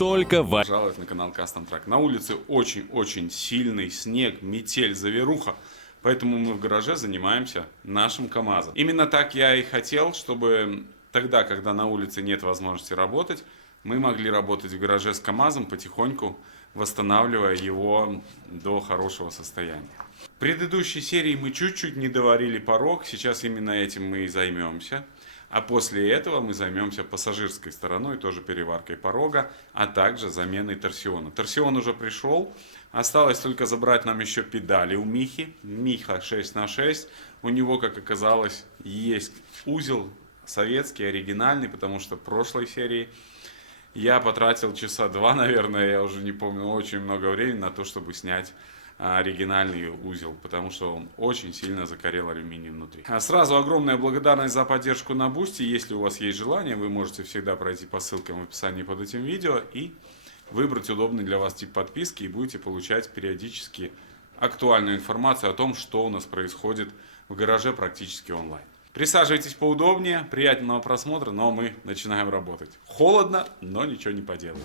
только в... Пожалуйста на канал Custom Truck. На улице очень-очень сильный снег, метель, завируха. Поэтому мы в гараже занимаемся нашим КАМАЗом. Именно так я и хотел, чтобы тогда, когда на улице нет возможности работать, мы могли работать в гараже с КАМАЗом потихоньку, восстанавливая его до хорошего состояния. В предыдущей серии мы чуть-чуть не доварили порог, сейчас именно этим мы и займемся. А после этого мы займемся пассажирской стороной, тоже переваркой порога, а также заменой торсиона. Торсион уже пришел, осталось только забрать нам еще педали у Михи. Миха 6х6, у него, как оказалось, есть узел советский, оригинальный, потому что в прошлой серии я потратил часа 2, наверное, я уже не помню, очень много времени на то, чтобы снять оригинальный узел, потому что он очень сильно закорел алюминий внутри. Сразу огромная благодарность за поддержку на Бусти. Если у вас есть желание, вы можете всегда пройти по ссылкам в описании под этим видео и выбрать удобный для вас тип подписки, и будете получать периодически актуальную информацию о том, что у нас происходит в гараже практически онлайн. Присаживайтесь поудобнее, приятного просмотра, но мы начинаем работать. Холодно, но ничего не поделаешь.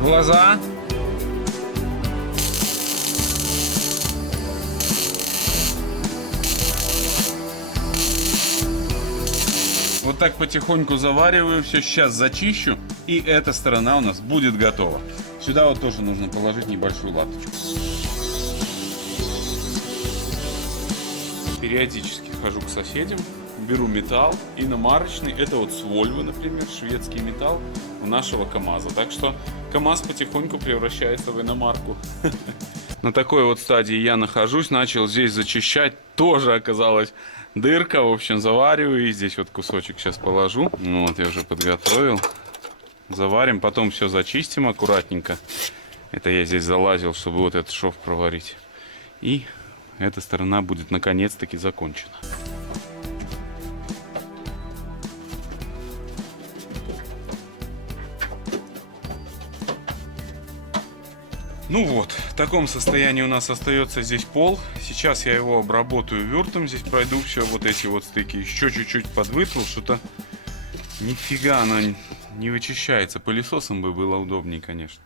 Глаза. Вот так потихоньку завариваю все. Сейчас зачищу, и эта сторона у нас будет готова. Сюда вот тоже нужно положить небольшую латочку. Периодически хожу к соседям, беру металл иномарочный. Это вот с Вольвы, например, шведский металл у нашего КАМАЗа. Так что КАМАЗ потихоньку превращается в иномарку. На такой вот стадии я нахожусь. Начал здесь зачищать. Тоже оказалась дырка. В общем, завариваю. И здесь вот кусочек сейчас положу. Ну вот, я уже подготовил. Заварим. Потом все зачистим аккуратненько. Это я здесь залазил, чтобы вот этот шов проварить. И эта сторона будет наконец-таки закончена. Ну вот, в таком состоянии у нас остается здесь пол. Сейчас я его обработаю вюртом. Здесь пройду все вот эти вот стыки. Еще чуть-чуть подвытру, что-то нифига оно не вычищается. Пылесосом бы было удобнее, конечно.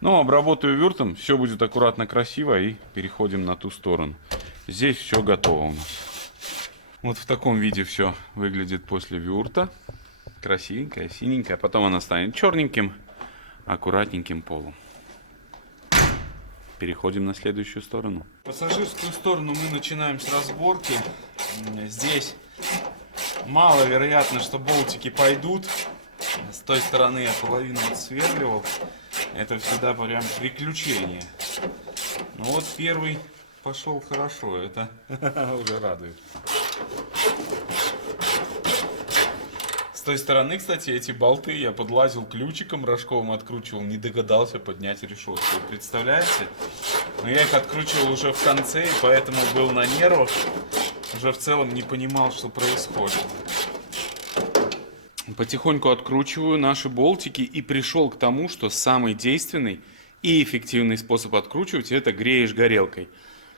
Но обработаю вюртом, все будет аккуратно, красиво, и переходим на ту сторону. Здесь все готово у нас. Вот в таком виде все выглядит после вюрта. Красивенькая, синенькая. Потом она станет черненьким, аккуратненьким полом. Переходим на следующую сторону. Пассажирскую сторону мы начинаем с разборки. Здесь маловероятно, что болтики пойдут. С той стороны я половину отсверливал. Это всегда прям приключение. Ну вот первый пошел хорошо. Это уже радует. С той стороны, кстати, эти болты я подлазил ключиком рожковым, откручивал, не догадался поднять решетку. Представляете? Но я их откручивал уже в конце, и поэтому был на нервах. Уже в целом не понимал, что происходит. Потихоньку откручиваю наши болтики и пришел к тому, что самый действенный и эффективный способ откручивать — это греешь горелкой.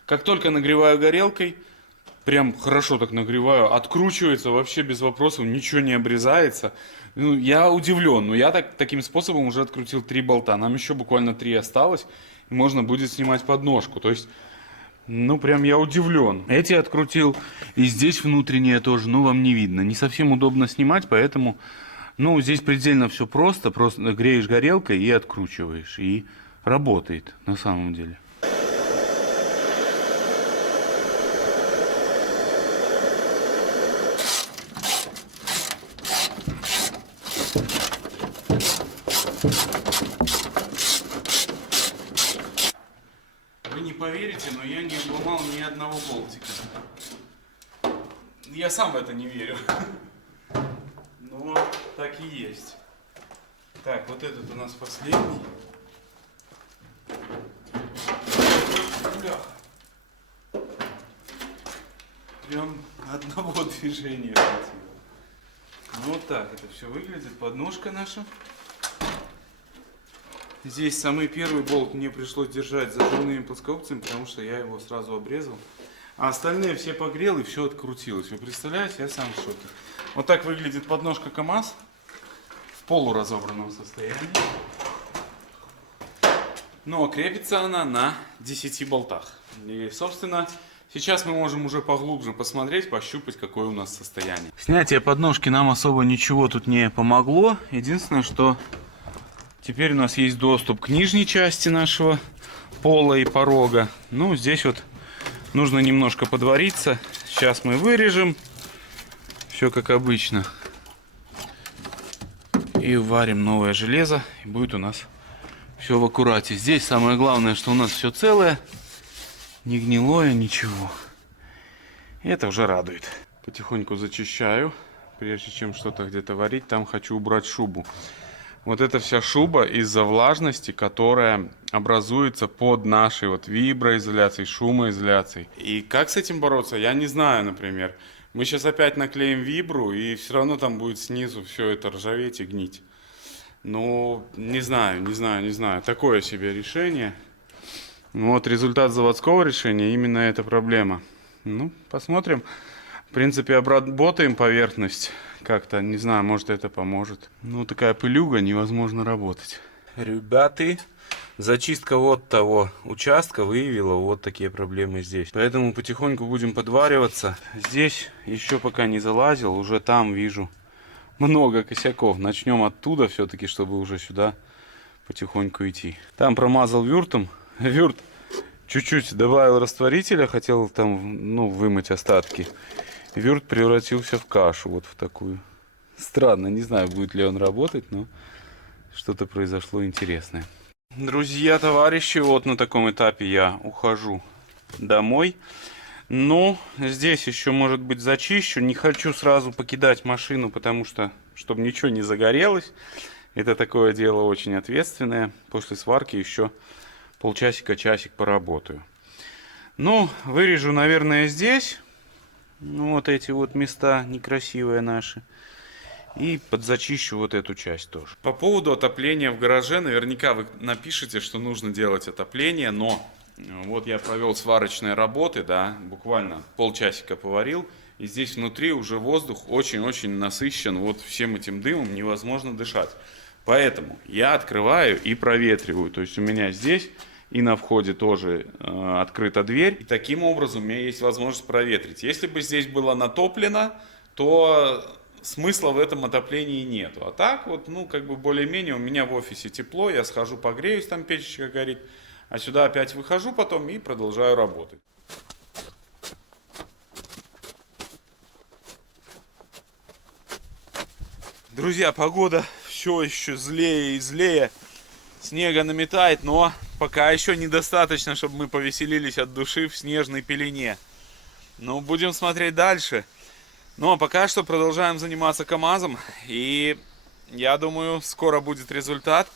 Как только нагреваю горелкой, прям хорошо так нагреваю, откручивается вообще без вопросов, ничего не обрезается. Ну, я удивлен, но я таким способом уже открутил 3 болта. Нам еще буквально 3 осталось, и можно будет снимать подножку. То есть, ну прям я удивлен. Эти открутил, и здесь внутреннее тоже, но вам не видно. Не совсем удобно снимать, поэтому, ну, здесь предельно все просто греешь горелкой и откручиваешь. И работает на самом деле. Вы не поверите, верите, но я не обломал ни одного болтика. Я сам в это не верю. Но так и есть. Так, вот этот у нас последний. Бляха. Прям одного движения хватило. Ну вот так это все выглядит. Подножка наша. Здесь самый первый болт мне пришлось держать зажимными плоскогубцами, потому что я его сразу обрезал. А остальные все погрел и все открутилось. Вы представляете, я сам в шоке. Вот так выглядит подножка КамАЗ в полуразобранном состоянии. Но крепится она на 10 болтах. И, собственно, сейчас мы можем уже поглубже посмотреть, пощупать, какое у нас состояние. Снятие подножки нам особо ничего тут не помогло. Единственное, что теперь у нас есть доступ к нижней части нашего пола и порога. Ну, здесь вот нужно немножко подвариться. Сейчас мы вырежем. Все как обычно. И варим новое железо. И будет у нас все в аккурате. Здесь самое главное, что у нас все целое. Не гнилое, ничего. И это уже радует. Потихоньку зачищаю. Прежде чем что-то где-то варить, там хочу убрать шубу. Вот эта вся шуба из-за влажности, которая образуется под нашей вот виброизоляцией, шумоизоляцией. И как с этим бороться, я не знаю, например. Мы сейчас опять наклеим вибру, и все равно там будет снизу все это ржаветь и гнить. Ну, не знаю. Такое себе решение. Вот результат заводского решения, именно эта проблема. Ну, посмотрим. В принципе, обработаем поверхность. Как-то, не знаю, может это поможет. Ну, такая пылюга, невозможно работать. Ребята, зачистка вот того участка выявила вот такие проблемы здесь. Поэтому потихоньку будем подвариваться. Здесь еще пока не залазил, уже там вижу много косяков. Начнем оттуда все-таки, чтобы уже сюда потихоньку идти. Там промазал вюртом. Вюрт чуть-чуть добавил растворителя, хотел там, ну, вымыть остатки. Вюрт превратился в кашу, вот в такую. Странно, не знаю, будет ли он работать, но что-то произошло интересное. Друзья, товарищи, вот на таком этапе я ухожу домой. Но здесь еще, может быть, зачищу. Не хочу сразу покидать машину, потому что, чтобы ничего не загорелось. Это такое дело очень ответственное. После сварки еще полчасика-часик поработаю. Ну, вырежу, наверное, здесь. Ну, вот эти вот места некрасивые наши. И подзачищу вот эту часть тоже. По поводу отопления в гараже, наверняка вы напишите, что нужно делать отопление, но вот я провел сварочные работы, да, буквально полчасика поварил, и здесь внутри уже воздух очень-очень насыщен вот всем этим дымом, невозможно дышать. Поэтому я открываю и проветриваю, то есть у меня здесь и на входе тоже открыта дверь. И таким образом у меня есть возможность проветрить. Если бы здесь было натоплено, то смысла в этом отоплении нету. А так вот, ну, как бы более-менее у меня в офисе тепло, я схожу погреюсь, там печечка горит, а сюда опять выхожу потом и продолжаю работать. Друзья, погода все еще злее и злее. Снега наметает, но пока еще недостаточно, чтобы мы повеселились от души в снежной пелене. Ну, будем смотреть дальше. Ну, а пока что продолжаем заниматься КамАЗом. И я думаю, скоро будет результат,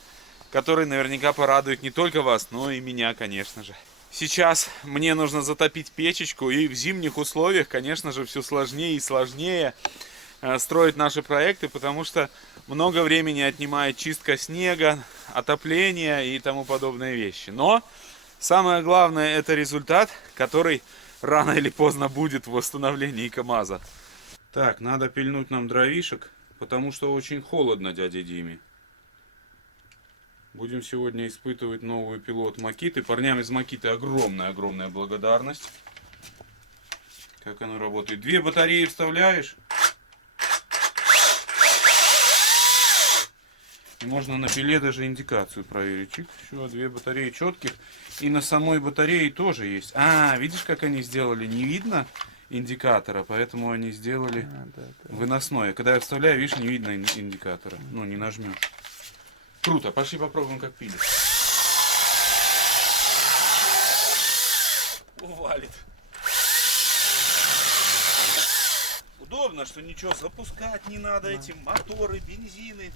который наверняка порадует не только вас, но и меня, конечно же. Сейчас мне нужно затопить печечку. И в зимних условиях, конечно же, все сложнее и сложнее строить наши проекты, потому что много времени отнимает чистка снега, отопление и тому подобные вещи. Но самое главное — это результат, который рано или поздно будет в восстановлении КамАЗа. Так, надо пильнуть нам дровишек, потому что очень холодно дяде Диме. Будем сегодня испытывать новую пилу от Makita. Парням из Makita огромная благодарность. Как оно работает? 2 батареи вставляешь. И можно на пиле даже индикацию проверить. Чик, все, 2 батареи четких. И на самой батарее тоже есть. А, видишь, как они сделали? Не видно индикатора, поэтому они сделали выносное. Когда я вставляю, видишь, не видно индикатора. Ну, не нажмешь. Круто. Пошли попробуем, как пилить. удобно, что ничего запускать не надо, эти моторы, бензины.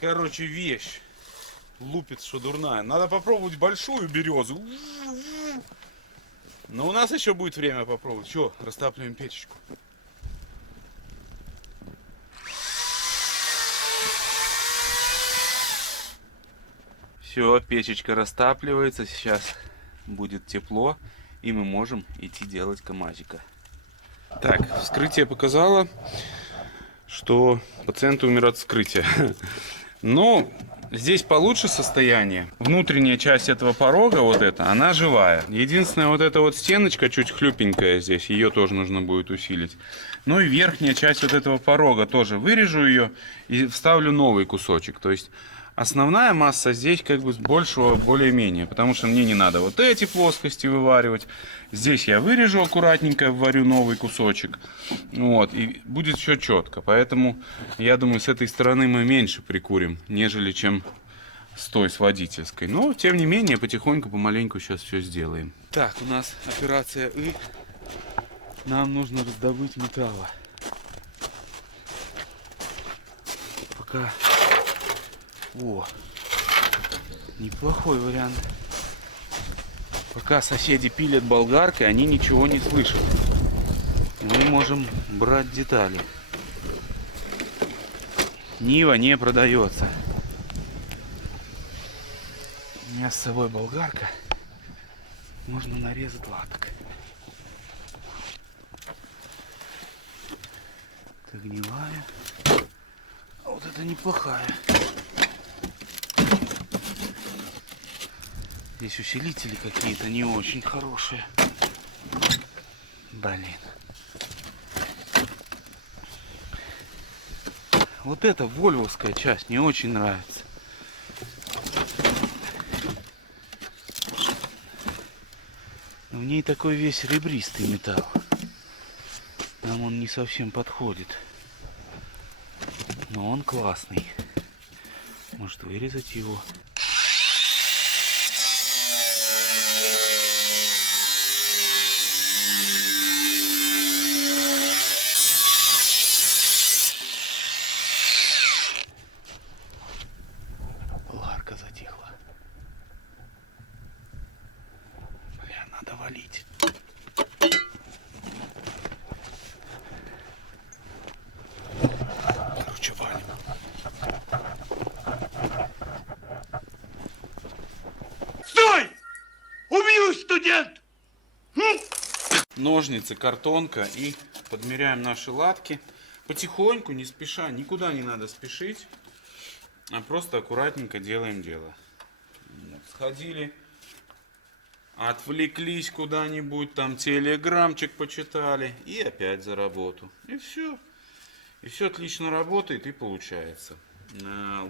Короче, вещь лупит, что дурная. Надо попробовать большую березу. Но у нас еще будет время попробовать. Че, растапливаем печечку. Все, печечка растапливается. Сейчас будет тепло, и мы можем идти делать камазика. Так, вскрытие показало, что пациент умер от вскрытия. Но здесь получше состояние. Внутренняя часть этого порога, вот эта, она живая. Единственная вот эта вот стеночка чуть хлюпенькая здесь, ее тоже нужно будет усилить. Ну и верхняя часть вот этого порога тоже вырежу ее и вставлю новый кусочек. То есть основная масса здесь как бы с большего более-менее, потому что мне не надо вот эти плоскости вываривать. Здесь я вырежу аккуратненько, варю новый кусочек. Вот, и будет все четко. Поэтому я думаю, с этой стороны мы меньше прикурим, нежели чем с той, с водительской. Но, тем не менее, потихоньку, помаленьку сейчас все сделаем. Так, у нас операция И. Нам нужно раздобыть металла. Пока... О, неплохой вариант. Пока соседи пилят болгаркой, они ничего не слышат. Мы можем брать детали. Нива не продается. У меня с собой болгарка. Можно нарезать латок. Это гнилая. А вот это неплохая. Здесь усилители какие-то не очень хорошие. Блин. Вот эта вольвовская часть не очень нравится. В ней такой весь ребристый металл. Нам он не совсем подходит. Но он классный. Может вырезать его. Болгарка затихла. Бля, надо валить. Короче, валим. Стой! Убью, студент! Ножницы, картонка, и подмеряем наши латки. Потихоньку, не спеша, никуда не надо спешить, а просто аккуратненько делаем дело. Вот, сходили, отвлеклись куда-нибудь, там телеграмчик почитали, и опять за работу. И все. И все отлично работает и получается.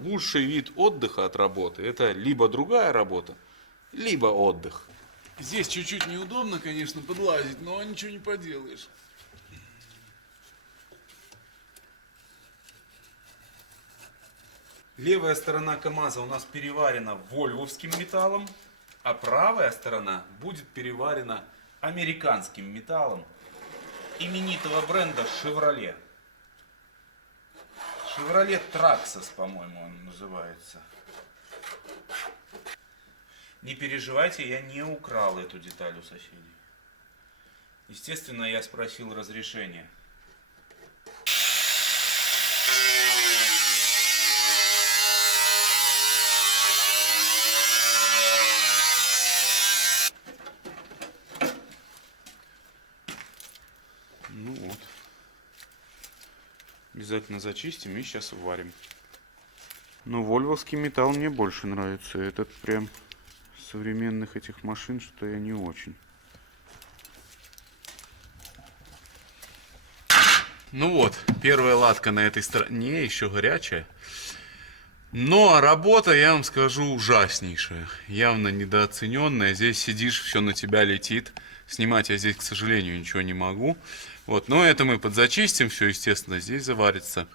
Лучший вид отдыха от работы — это либо другая работа, либо отдых. Здесь чуть-чуть неудобно, конечно, подлазить, но ничего не поделаешь. Левая сторона КамАЗа у нас переварена вольвовским металлом, а правая сторона будет переварена американским металлом именитого бренда Chevrolet. Chevrolet Traxxas, по-моему, он называется. Не переживайте, я не украл эту деталь у соседей. Естественно, я спросил разрешения. Ну вот. Обязательно зачистим и сейчас варим. Но вольвовский металл мне больше нравится. Этот прям современных этих машин, что я не очень. Ну вот, первая латка на этой стороне еще горячая. Но работа, я вам скажу, ужаснейшая. Явно недооцененная. Здесь сидишь, все на тебя летит. Снимать я здесь, к сожалению, ничего не могу. Вот, но это мы подзачистим, все, естественно, здесь заварится.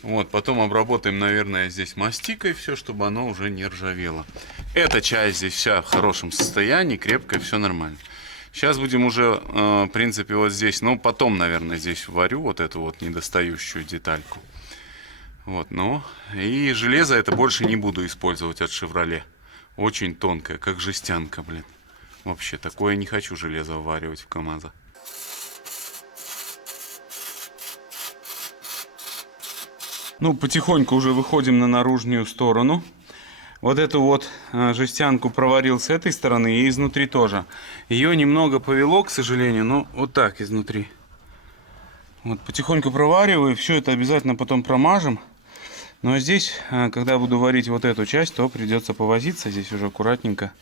Вот, потом обработаем, наверное, здесь мастикой все, чтобы оно уже не ржавело. Эта часть здесь вся в хорошем состоянии, крепкая, все нормально. Сейчас будем уже, в принципе, вот здесь, ну, потом, наверное, здесь варю вот эту вот недостающую детальку. Вот, ну, и железо это больше не буду использовать от Chevrolet. Очень тонкое, как жестянка, блин. Вообще, такое не хочу железо вваривать в КамАЗа. Ну, потихоньку уже выходим на наружную сторону. Вот эту вот жестянку проварил с этой стороны и изнутри тоже. Ее немного повело, к сожалению, но вот так изнутри. Вот потихоньку провариваю, все это обязательно потом промажем. Но здесь, когда буду варить вот эту часть, то придется повозиться здесь уже аккуратненько.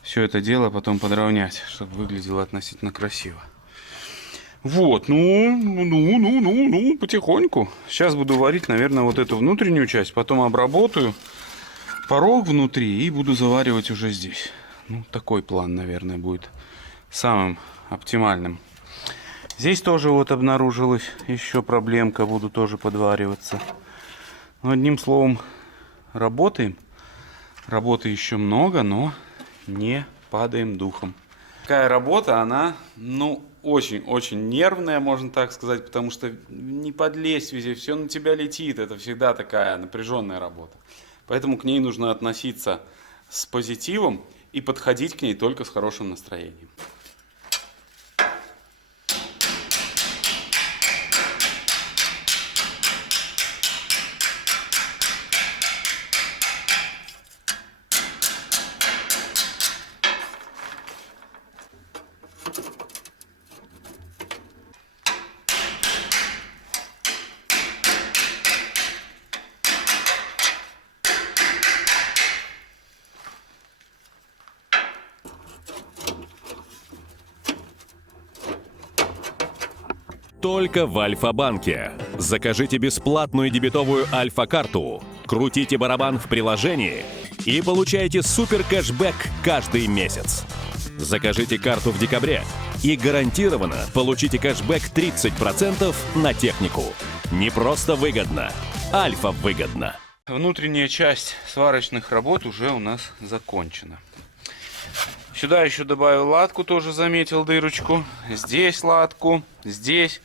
Все это дело потом подровнять, чтобы выглядело относительно красиво. Вот, ну, потихоньку. Сейчас буду варить, наверное, вот эту внутреннюю часть, потом обработаю порог внутри и буду заваривать уже здесь. Ну, такой план, наверное, будет самым оптимальным. Здесь тоже вот обнаружилась еще проблемка, буду тоже подвариваться. Ну, одним словом, работаем. Работы еще много, но не падаем духом. Такая работа, она, ну, очень-очень нервная, можно так сказать, потому что не подлезть везде, все на тебя летит. Это всегда такая напряженная работа. Поэтому к ней нужно относиться с позитивом и подходить к ней только с хорошим настроением. Только в Альфа-банке. Закажите бесплатную дебетовую Альфа-карту, крутите барабан в приложении и получайте супер кэшбэк каждый месяц. Закажите карту в декабре и гарантированно получите кэшбэк 30% на технику. Не просто выгодно, Альфа выгодно. Внутренняя часть сварочных работ уже у нас закончена. Сюда еще добавил латку, тоже заметил дырочку. Здесь латку, здесь.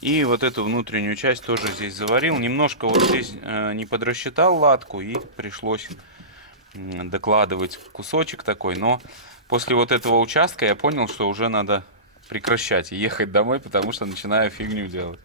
И вот эту внутреннюю часть тоже здесь заварил. Немножко вот здесь не подрасчитал латку и пришлось докладывать кусочек такой. Но после вот этого участка я понял, что уже надо прекращать и ехать домой, потому что начинаю фигню делать.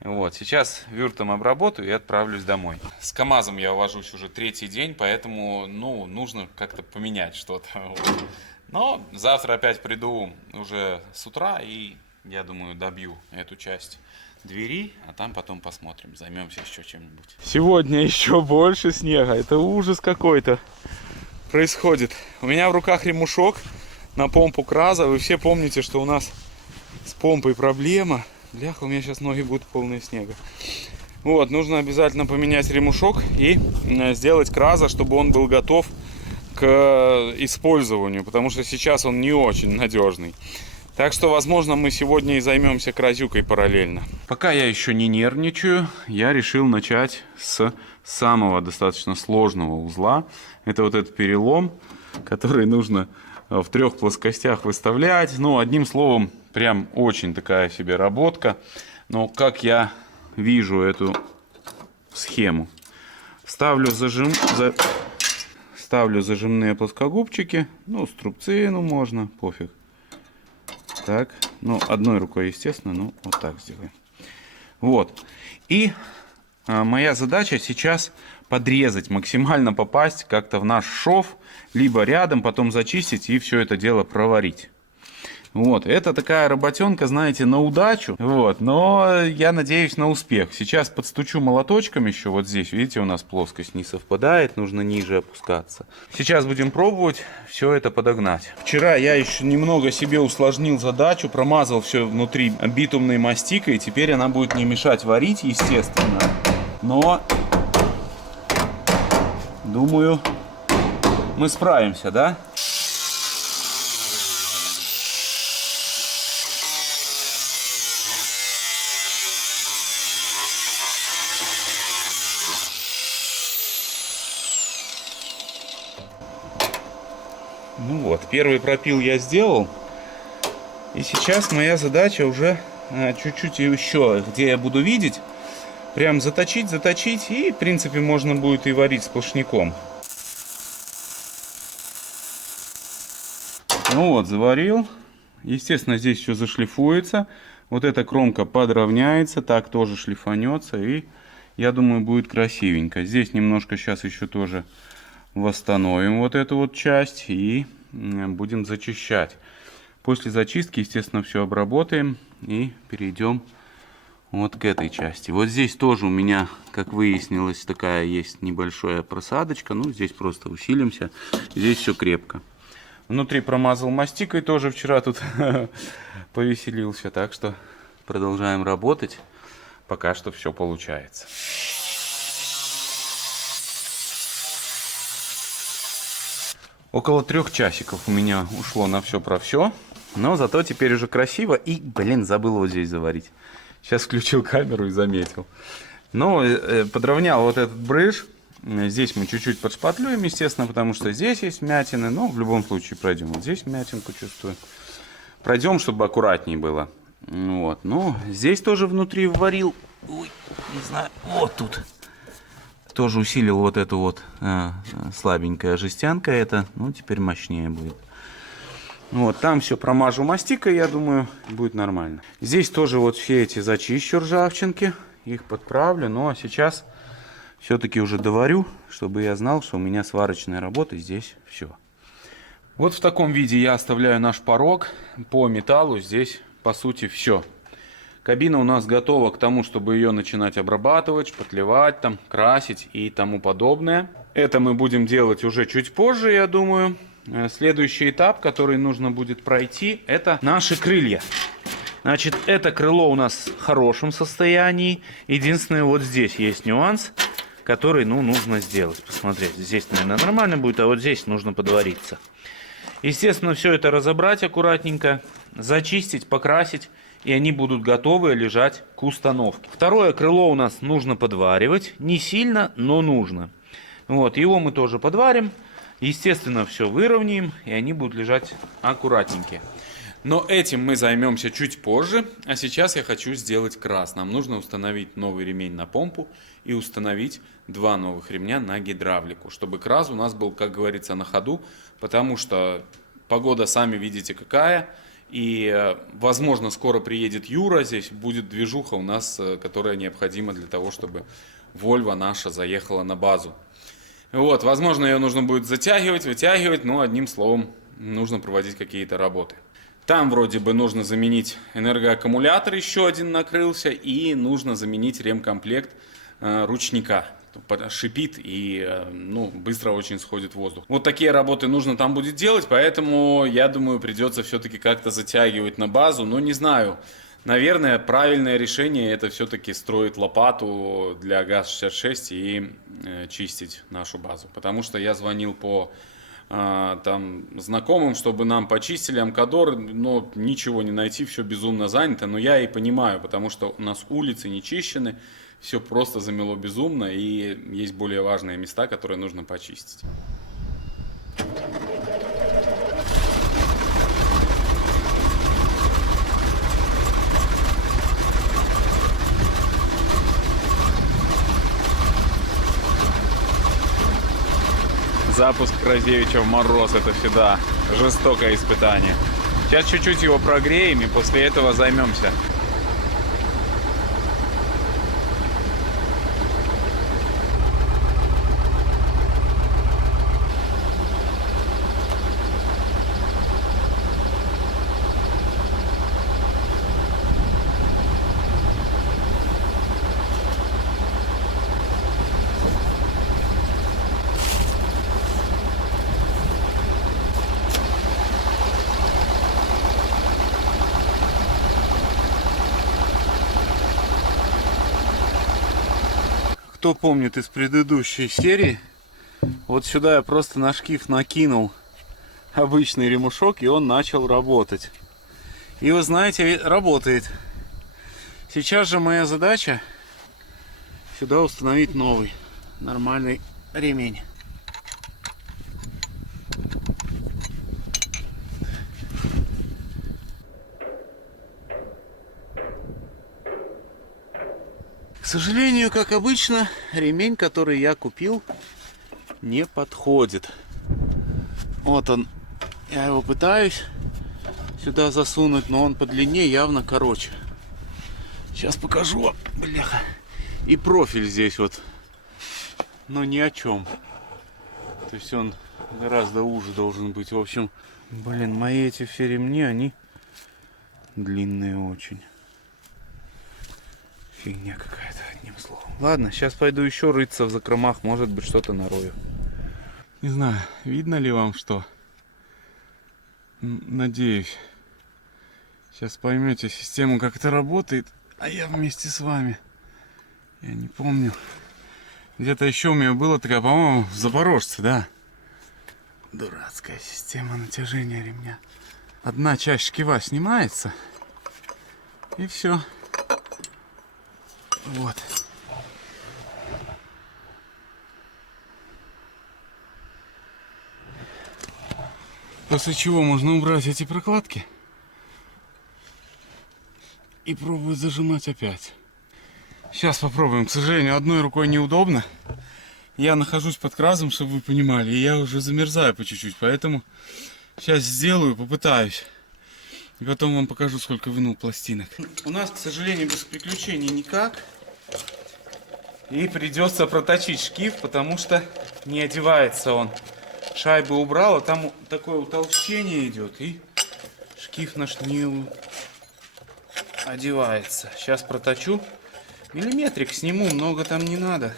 Вот, сейчас вюртом обработаю и отправлюсь домой. С КамАЗом я вожусь уже 3-й день, поэтому, ну, нужно как-то поменять что-то. Вот. Но завтра опять приду уже с утра и, я думаю, добью эту часть двери, а там потом посмотрим, займемся еще чем-нибудь. Сегодня еще больше снега, это ужас какой-то происходит. У меня в руках ремушок на помпу КРАЗа, вы все помните, что у нас с помпой проблема. Бляха, у меня сейчас ноги будут полные снега. Вот, нужно обязательно поменять ремушок и сделать КРАЗа, чтобы он был готов к использованию, потому что сейчас он не очень надежный. Так что, возможно, мы сегодня и займемся кразюкой параллельно. Пока я еще не нервничаю, я решил начать с самого достаточно сложного узла. Это вот этот перелом, который нужно в 3 плоскостях выставлять. Ну, одним словом, прям очень такая себе работка. Но как я вижу эту схему. Ставлю зажимные плоскогубчики. Ну, струбцину можно, пофиг. Так, ну, одной рукой, естественно, ну, вот так сделаем. Вот. И моя задача сейчас подрезать, максимально попасть как-то в наш шов, либо рядом, потом зачистить и все это дело проварить. Вот, это такая работенка, знаете, на удачу, вот, но я надеюсь на успех. Сейчас подстучу молоточком еще вот здесь, видите, у нас плоскость не совпадает, нужно ниже опускаться. Сейчас будем пробовать все это подогнать. Вчера я еще немного себе усложнил задачу, промазал все внутри битумной мастикой, теперь она будет не мешать варить, естественно, но думаю, мы справимся, да? Ну вот, первый пропил я сделал. И сейчас моя задача уже чуть-чуть еще, где я буду видеть, прям заточить, и, в принципе, можно будет и варить сплошняком. Ну вот, заварил. Естественно, здесь все зашлифуется. Вот эта кромка подровняется, так тоже шлифанется. И, я думаю, будет красивенько. Здесь немножко сейчас еще тоже восстановим вот эту вот часть и будем зачищать. После зачистки, естественно, все обработаем и перейдем вот к этой части. Вот здесь тоже у меня, как выяснилось, такая есть небольшая просадочка. Ну, здесь просто усилимся. Здесь все крепко. Внутри промазал мастикой, тоже вчера тут повеселился. Так что продолжаем работать. Пока что все получается. Около 3 часиков у меня ушло на все про все. Но зато теперь уже красиво. И, блин, забыл вот здесь заварить. Сейчас включил камеру и заметил. Но подровнял вот этот брыж. Здесь мы чуть-чуть подшпатлюем, естественно, потому что здесь есть вмятины. Но в любом случае пройдем. Вот здесь вмятинку чувствую. Пройдем, чтобы аккуратнее было. Вот. Но здесь тоже внутри варил. Ой, не знаю. Вот тут. Тоже усилил вот эту вот слабенькая жестянка. Это, ну, теперь мощнее будет. Вот, там все промажу мастикой, я думаю, будет нормально. Здесь тоже вот все эти зачищу ржавчинки, их подправлю. Но сейчас все-таки уже доварю, чтобы я знал, что у меня сварочная работа здесь все. Вот в таком виде я оставляю наш порог. По металлу здесь, по сути, все. Кабина у нас готова к тому, чтобы ее начинать обрабатывать, шпатлевать, там, красить и тому подобное. Это мы будем делать уже чуть позже, я думаю. Следующий этап, который нужно будет пройти, это наши крылья. Значит, это крыло у нас в хорошем состоянии. Единственное, вот здесь есть нюанс, который, ну, нужно сделать. Посмотреть, здесь, наверное, нормально будет, а вот здесь нужно подвариться. Естественно, все это разобрать аккуратненько, зачистить, покрасить, и они будут готовы лежать к установке. Второе крыло у нас нужно подваривать. Не сильно, но нужно. Вот, его мы тоже подварим. Естественно, все выровняем, и они будут лежать аккуратненькие. Но этим мы займемся чуть позже. А сейчас я хочу сделать крас. Нам нужно установить новый ремень на помпу и установить 2 новых ремня на гидравлику, чтобы крас у нас был, как говорится, на ходу. Потому что погода, сами видите, какая. И, возможно, скоро приедет Юра. Здесь будет движуха у нас, которая необходима для того, чтобы Volvo наша заехала на базу. Вот, возможно, ее нужно будет затягивать, вытягивать, но одним словом нужно проводить какие-то работы. Там вроде бы нужно заменить энергоаккумулятор, еще один накрылся, и нужно заменить ремкомплект ручника. Шипит и, ну, быстро очень сходит воздух. Вот такие работы нужно там будет делать, поэтому, я думаю, придется все-таки как-то затягивать на базу, но не знаю. Наверное, правильное решение это все-таки строить лопату для ГАЗ-66 и чистить нашу базу. Потому что я звонил по там знакомым, чтобы нам почистили Амкадор, но ничего не найти, все безумно занято. Но я и понимаю, потому что у нас улицы не чищены, все просто замело безумно, и есть более важные места, которые нужно почистить. Запуск Красевича в мороз — это всегда жестокое испытание. Сейчас чуть-чуть его прогреем и после этого займемся. Кто помнит из предыдущей серии, Вот сюда я просто на шкив накинул обычный ремушок, и он начал работать. И вы знаете, работает. Сейчас же моя задача сюда установить новый нормальный ремень. К сожалению, как обычно, ремень, который я купил, не подходит. Вот он. Я его пытаюсь сюда засунуть, но он по длине явно короче. Сейчас покажу. Бляха. И профиль здесь вот. Но ни о чем. То есть он гораздо уже должен быть. В общем, блин, мои эти все ремни, они длинные очень. Фигня какая-то, одним словом. Ладно, сейчас пойду еще рыться в закромах. Может быть, что-то нарою. Не знаю, видно ли вам что? Надеюсь. Сейчас поймете систему, как это работает. А я вместе с вами. Я не помню. Где-то еще у меня было такая, по-моему, в Запорожце, да? Дурацкая система натяжения ремня. Одна часть шкива снимается. И все. Вот. После чего можно убрать эти прокладки и пробовать зажимать опять. Сейчас попробуем. К сожалению, одной рукой неудобно. Я нахожусь под кразом, чтобы вы понимали, и я уже замерзаю по чуть-чуть, поэтому сейчас сделаю, попытаюсь. И потом вам покажу, сколько вынул пластинок. У нас, к сожалению, без приключений никак. И придется проточить шкив, потому что не одевается он. Шайбы убрал, а там такое утолщение идет, и шкив наш не одевается. Сейчас проточу. Миллиметрик сниму, много там не надо.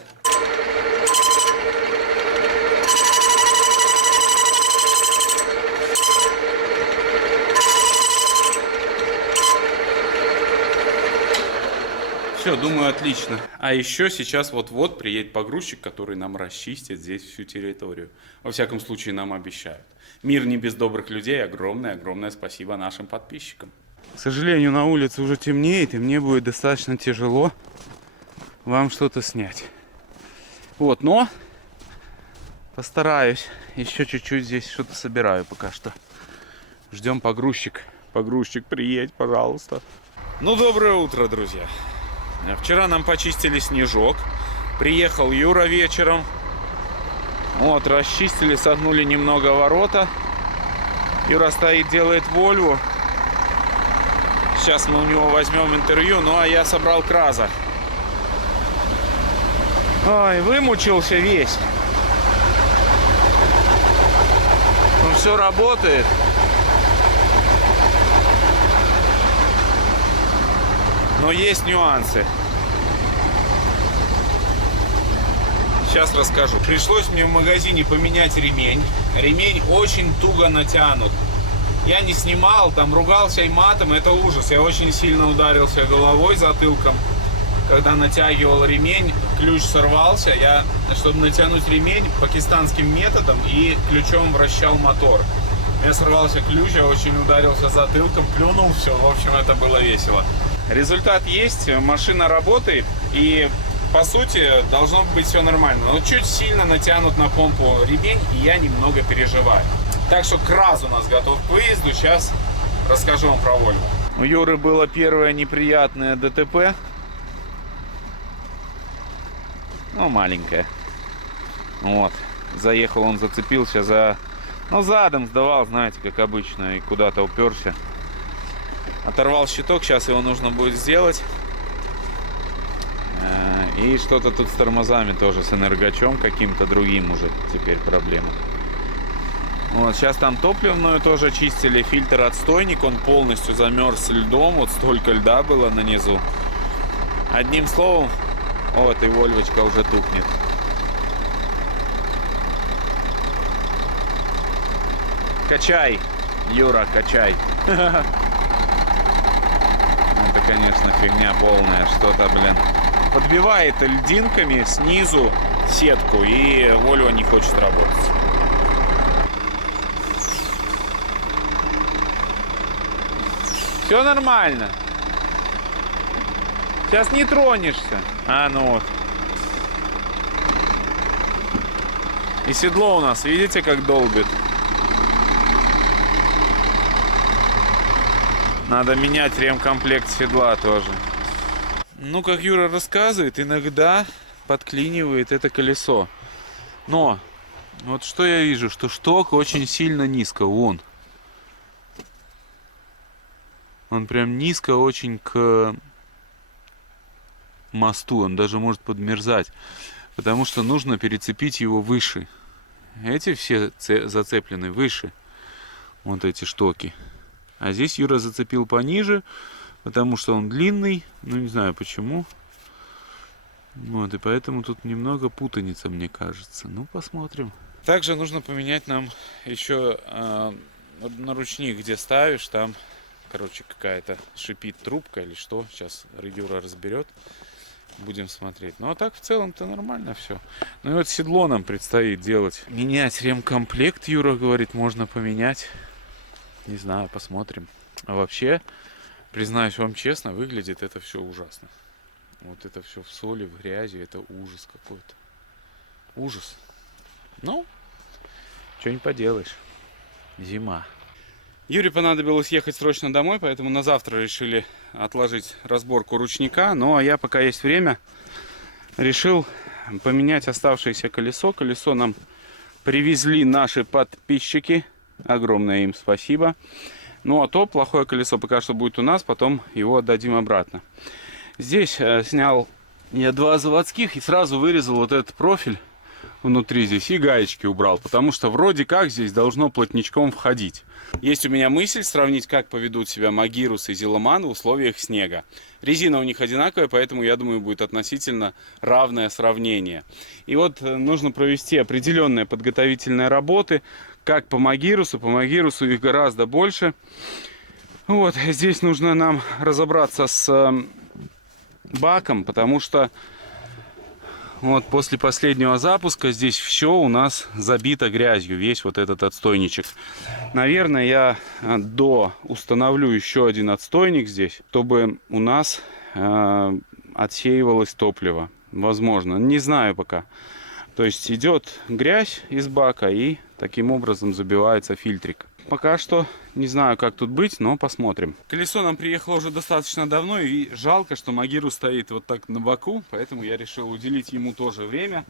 Все, думаю, отлично. А еще сейчас вот-вот приедет погрузчик, который нам расчистит здесь всю территорию. Во всяком случае, нам обещают. Мир не без добрых людей. Огромное спасибо нашим подписчикам. К сожалению, на улице уже темнеет, и мне будет достаточно тяжело вам что-то снять. Вот, но постараюсь. Еще чуть-чуть здесь что-то собираю пока что. Ждем погрузчик. Погрузчик, приедь, пожалуйста. Ну, доброе утро, друзья. Вчера нам почистили снежок. Приехал Юра вечером. Вот, расчистили, согнули немного ворота. Юра стоит, делает Вольву. Сейчас мы у него возьмем интервью. Ну, а я собрал краза. Ой, вымучился весь. Ну, все работает. Но есть нюансы. Сейчас расскажу. Пришлось мне в магазине поменять ремень. Ремень очень туго натянут. Я не снимал, там ругался и матом. Это ужас. Я очень сильно ударился головой, затылком. Когда натягивал ремень, ключ сорвался. Я, чтобы натянуть ремень, пакистанским методом и ключом вращал мотор. У меня сорвался ключ, я очень ударился затылком, плюнул, все. В общем, это было весело. Результат есть, машина работает, и по сути должно быть все нормально. Но чуть сильно натянут на помпу ремень, и я немного переживаю. Так что краз у нас готов к выезду. Сейчас расскажу вам про Вольву. У Юры было первое неприятное ДТП. Ну, маленькое. Вот. Заехал он, зацепился за... Ну, задом сдавал, знаете, как обычно, и куда-то уперся. Оторвал щиток, сейчас его нужно будет сделать. И что-то тут с тормозами тоже, с энергачом каким-то другим уже теперь проблема. Вот, сейчас там топливную тоже чистили, фильтр отстойник, он полностью замерз льдом, вот столько льда было на низу. Одним словом, вот и Вольвочка уже тухнет. Качай, Юра, качай. Это, конечно, фигня полная, что-то, блин. Подбивает льдинками снизу сетку, и Volvo не хочет работать. Все нормально. Сейчас не тронешься. А, ну вот. И седло у нас, видите, как долбит? Надо менять ремкомплект седла тоже. Ну, как Юра рассказывает, иногда подклинивает это колесо. Но, вот что я вижу, что шток очень сильно низко, вон. Он прям низко очень к мосту, он даже может подмерзать. Потому что нужно перецепить его выше. Эти все зацеплены выше. Вот эти штоки. А здесь Юра зацепил пониже, потому что он длинный. Ну, не знаю почему. Вот, и поэтому тут немного путаница, мне кажется. Ну, посмотрим. Также нужно поменять нам еще наручник, где ставишь. Там, короче, какая-то шипит трубка или что. Сейчас Юра разберет. Будем смотреть. Ну, а так в целом-то нормально все. Ну, и вот седло нам предстоит делать. Менять ремкомплект, Юра говорит, можно поменять. Не знаю, посмотрим. А вообще, признаюсь вам честно, выглядит это все ужасно. Вот это все в соли, в грязи, это ужас какой-то. Ужас. Ну, что не поделаешь. Зима. Юре понадобилось ехать срочно домой, поэтому на завтра решили отложить разборку ручника. Ну, а я, пока есть время, решил поменять оставшееся колесо. Колесо нам привезли наши подписчики. Огромное им спасибо. Ну, а то плохое колесо пока что будет у нас, потом его отдадим обратно. Здесь снял я 2 заводских и сразу вырезал вот этот профиль внутри здесь и гаечки убрал, потому что вроде как здесь должно плотничком входить. Есть у меня мысль сравнить, как поведут себя Магирус и Зиломан в условиях снега. Резина у них одинаковая, поэтому, я думаю, будет относительно равное сравнение. И вот нужно провести определенные подготовительные работы, как по Магирусу. По Магирусу их гораздо больше. Вот, здесь нужно нам разобраться с баком, потому что вот после последнего запуска здесь все у нас забито грязью, весь вот этот отстойничек. Наверное, я установлю еще один отстойник здесь, чтобы у нас отсеивалось топливо. Возможно, не знаю пока. То есть идет грязь из бака и таким образом забивается фильтрик. Пока что не знаю, как тут быть, но посмотрим. Колесо нам приехало уже достаточно давно, и жалко, что Магирус стоит вот так на боку, поэтому я решил уделить ему тоже время,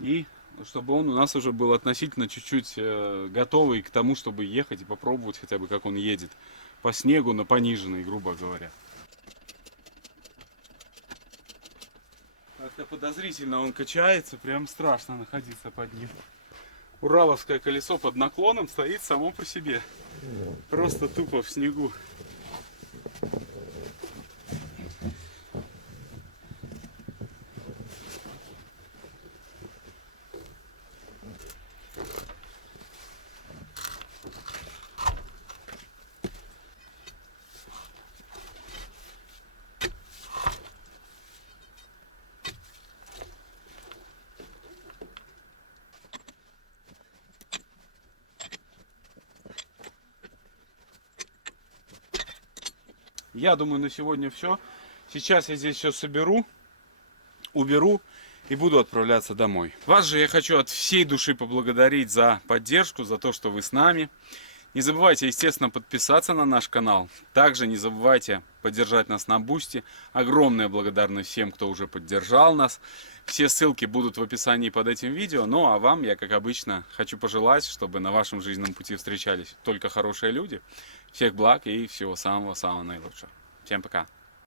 и чтобы он у нас уже был относительно чуть-чуть готовый к тому, чтобы ехать и попробовать хотя бы, как он едет по снегу на пониженной, грубо говоря. Как-то подозрительно он качается, прям страшно находиться под ним. Ураловское колесо под наклоном стоит само по себе. Просто тупо в снегу. Я думаю, на сегодня все. Сейчас я здесь все соберу, уберу и буду отправляться домой. Вас же я хочу от всей души поблагодарить за поддержку, за то, что вы с нами. Не забывайте, естественно, подписаться на наш канал. Также не забывайте поддержать нас на Бусти. Огромная благодарность всем, кто уже поддержал нас. Все ссылки будут в описании под этим видео. Ну а вам я, как обычно, хочу пожелать, чтобы на вашем жизненном пути встречались только хорошие люди. Всех благ и всего самого-самого наилучшего. Всем пока.